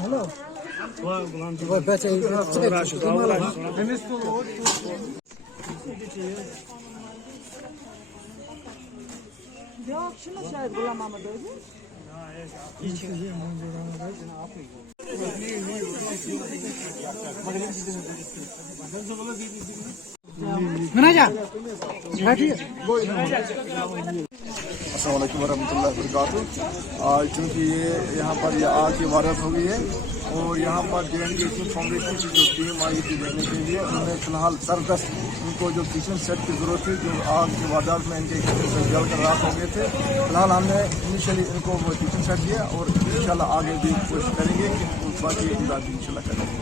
Hello Yok şunu şöyle bulamadım öyle. अस्सलाम वालेकुम वरहमतुल्लाहि वबरकातुहू। आज चूँकि ये यहाँ पर ये आग की वारदात हो गई है और यहाँ पर JNK फाउंडेशन की जो टीम आई थी देखने के लिए, उन्होंने फिलहाल सरदस्त उनको जो किचन सेट की जरूरत थी, जो आग की वारदात में इनके किचन सेट जल कर राख हो गए थे, फिलहाल हमने इनिशियली इनको वो किचन सेट दिया और इंशाल्लाह आगे भी कोशिश करेंगे कि बाकी इमदाद इंशाल्लाह करेंगे।